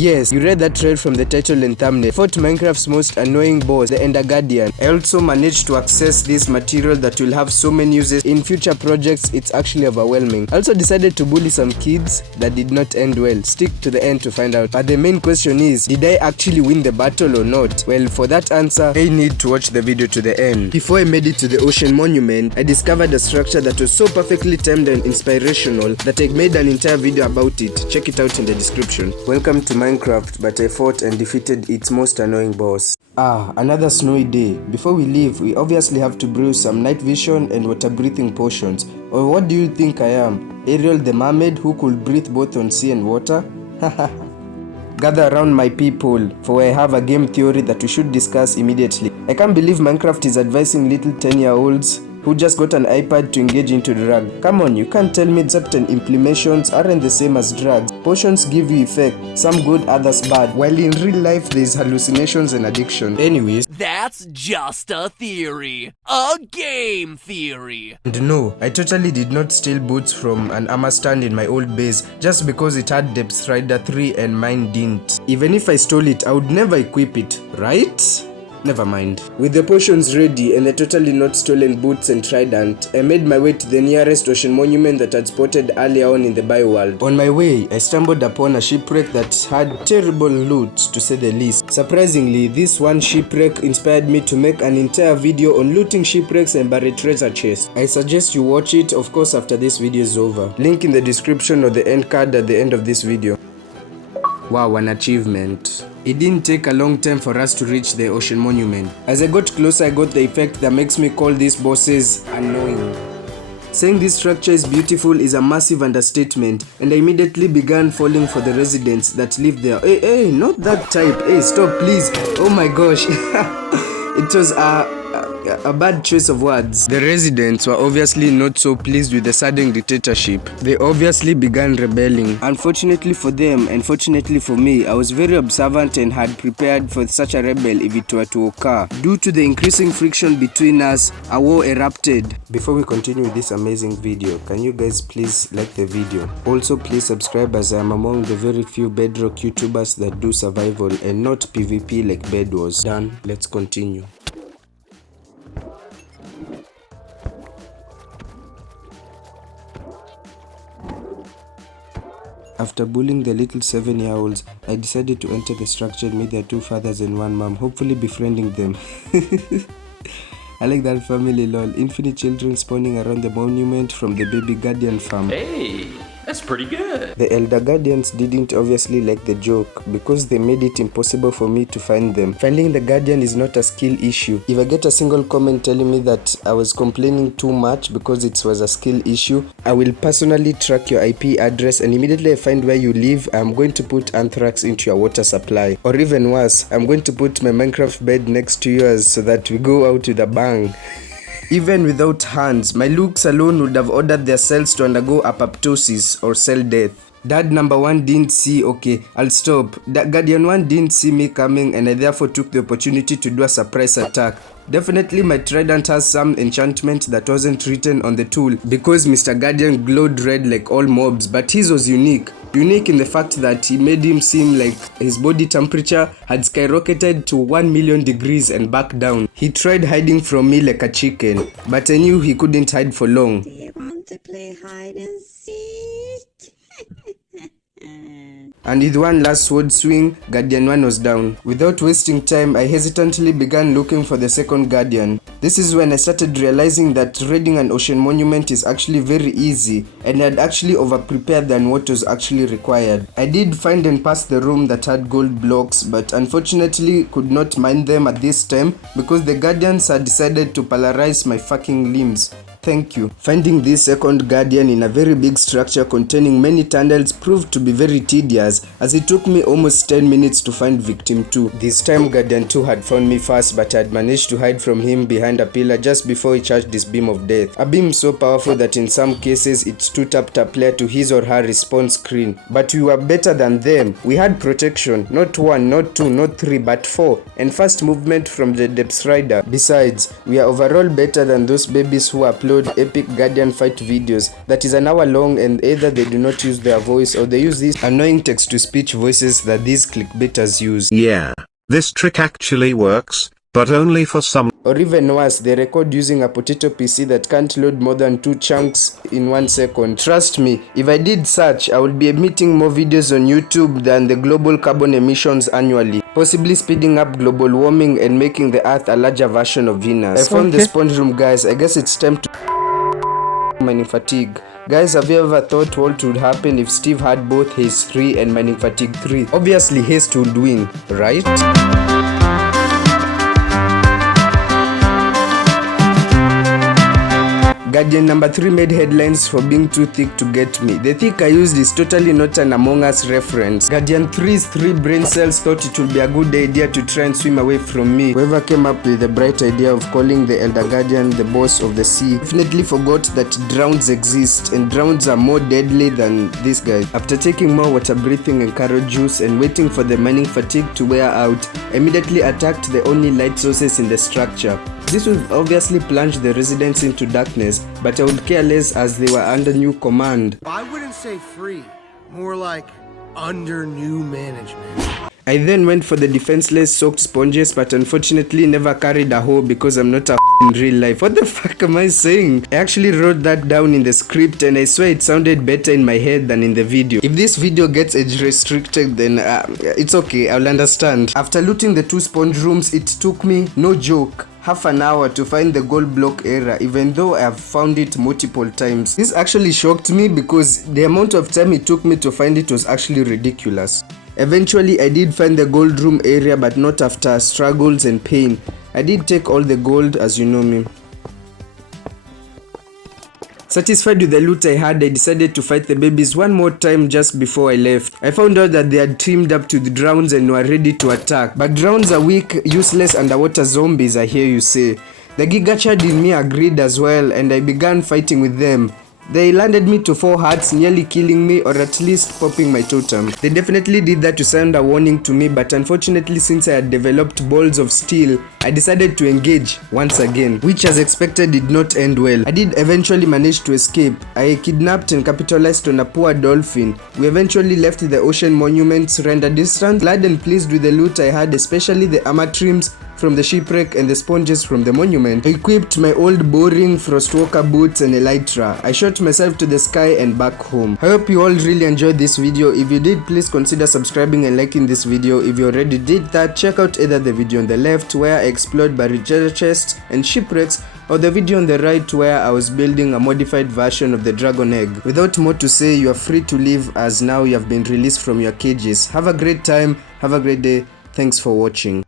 Yes, you read that right from the title and thumbnail. Fought Minecraft's most annoying boss, the Ender Guardian. I also managed to access this material that will have so many uses in future projects. It's actually overwhelming. I also decided to bully some kids that did not end well. Stick to the end to find out. But the main question is, did I actually win the battle or not? Well, for that answer, I need to watch the video to the end. Before I made it to the ocean monument, I discovered a structure that was so perfectly timed and inspirational that I made an entire video about it. Check it out in the description. Welcome to Minecraft, but I fought and defeated its most annoying boss. Another snowy day. Before we leave, we obviously have to brew some night vision and water breathing potions. Or what do you think I am? Ariel the mermaid who could breathe both on sea and water? Gather around my people, for I have a game theory that we should discuss immediately. I can't believe Minecraft is advising little 10-year-olds who just got an iPad to engage into drug. Come on, you can't tell me certain implementations aren't the same as drugs. Potions give you effect, some good, others bad, while in real life there's hallucinations and addiction. Anyways, that's just a theory. A game theory. And no, I totally did not steal boots from an armor stand in my old base just because it had Depth Rider 3 and mine didn't. Even if I stole it, I would never equip it, right? Never mind. With the potions ready and the totally not stolen boots and trident, I made my way to the nearest ocean monument that I'd spotted earlier on in the bioworld. On my way, I stumbled upon a shipwreck that had terrible loot, to say the least. Surprisingly, this one shipwreck inspired me to make an entire video on looting shipwrecks and buried treasure chests. I suggest you watch it, of course, after this video is over. Link in the description or the end card at the end of this video. Wow, an achievement. It didn't take a long time for us to reach the ocean monument. As I got closer, I got the effect that makes me call these bosses annoying. Saying this structure is beautiful is a massive understatement, and I immediately began falling for the residents that live there. Hey, not that type. Hey, stop please. Oh my gosh. It was a bad choice of words. The residents were obviously not so pleased with the sudden dictatorship. They obviously began rebelling. Unfortunately for them, and fortunately for me, I was very observant and had prepared for such a rebel if it were to occur. Due to the increasing friction between us, a war erupted. Before we continue with this amazing video, can you guys please like the video? Also please subscribe, as I am among the very few bedrock YouTubers that do survival and not PvP like Bed was. Done, let's continue. After bullying the little 7-year-olds, I decided to enter the structure and meet their 2 fathers and 1 mom, hopefully befriending them. I like that family lol. Infinite children spawning around the monument from the baby guardian farm. Hey, that's pretty good. The elder guardians didn't obviously like the joke because they made it impossible for me to find them. Finding the guardian is not a skill issue. If I get a single comment telling me that I was complaining too much because it was a skill issue, I will personally track your IP address, and immediately I find where you live, I'm going to put anthrax into your water supply. Or even worse, I'm going to put my Minecraft bed next to yours so that we go out with a bang. Even without hands, my looks alone would have ordered their cells to undergo apoptosis or cell death. Dad number 1 didn't see, okay, I'll stop. Guardian 1 didn't see me coming, and I therefore took the opportunity to do a surprise attack. Definitely my trident has some enchantment that wasn't written on the tool because Mr. Guardian glowed red like all mobs, but his was unique. Unique in the fact that he made him seem like his body temperature had skyrocketed to 1 million degrees and back down. He tried hiding from me like a chicken, but I knew he couldn't hide for long. Do you want to play hide and seek? And with one last sword swing, Guardian 1 was down. Without wasting time, I hesitantly began looking for the second Guardian. This is when I started realizing that raiding an ocean monument is actually very easy, and I'd actually overprepared than what was actually required. I did find and pass the room that had gold blocks, but unfortunately could not mine them at this time because the Guardians had decided to polarize my fucking limbs. Thank you. Finding this second guardian in a very big structure containing many tunnels proved to be very tedious, as it took me almost 10 minutes to find victim 2. This time Guardian 2 had found me first, but I had managed to hide from him behind a pillar just before he charged his beam of death. A beam so powerful that in some cases it stood up a player to his or her respawn screen. But we were better than them. We had protection, not 1, not 2, not 3, but 4, and fast movement from the Depth Rider. Besides, we are overall better than those babies who are playing upload epic Guardian fight videos that is an hour long, and either they do not use their voice or they use these annoying text-to-speech voices that these clickbaiters use. Yeah, this trick actually works, but only for some. Or even worse, they record using a potato PC that can't load more than 2 chunks in 1 second. Trust me, if I did such, I would be emitting more videos on YouTube than the global carbon emissions annually, possibly speeding up global warming and making the Earth a larger version of Venus. I found the sponge room, guys. I guess it's time to mining fatigue. Guys, have you ever thought what would happen if Steve had both Haze 3 and Mining Fatigue 3? Obviously, Haze would win, right? Guardian number 3 made headlines for being too thick to get me. The thick I used is totally not an Among Us reference. Guardian 3's 3 brain cells thought it would be a good idea to try and swim away from me. Whoever came up with the bright idea of calling the Elder Guardian the boss of the sea definitely forgot that drowns exist, and drowns are more deadly than this guy. After taking more water breathing and carrot juice and waiting for the mining fatigue to wear out, I immediately attacked the only light sources in the structure. This would obviously plunge the residents into darkness, but I would care less as they were under new command. I wouldn't say free, more like under new management. I then went for the defenseless soaked sponges, but unfortunately never carried a hoe because I'm not a in real life. What the fuck am I saying? I actually wrote that down in the script and I swear it sounded better in my head than in the video. If this video gets age restricted, then it's okay, I'll understand. After looting the 2 sponge rooms, it took me, no joke, half an hour to find the gold block area, even though I have found it multiple times. This actually shocked me because the amount of time it took me to find it was actually ridiculous. Eventually I did find the gold room area, but not after struggles and pain. I did take all the gold, as you know me. Satisfied with the loot I had, I decided to fight the babies one more time just before I left. I found out that they had teamed up to the drowns and were ready to attack. But drowns are weak, useless underwater zombies, I hear you say. The gigachad in me agreed as well, and I began fighting with them. They landed me to 4 hearts, nearly killing me or at least popping my totem. They definitely did that to sound a warning to me, but unfortunately since I had developed balls of steel, I decided to engage once again, which as expected did not end well. I did eventually manage to escape. I kidnapped and capitalized on a poor dolphin. We eventually left the ocean monuments render distant, glad and pleased with the loot I had, especially the armor trims from the shipwreck and the sponges from the monument. I equipped my old boring frostwalker boots and elytra. I shot myself to the sky and back home. I hope you all really enjoyed this video. If you did, please consider subscribing and liking this video. If you already did that, check out either the video on the left where I explored buried treasure chests and shipwrecks, or the video on the right where I was building a modified version of the dragon egg. Without more to say, you are free to leave as now you have been released from your cages. Have a great time, have a great day, thanks for watching.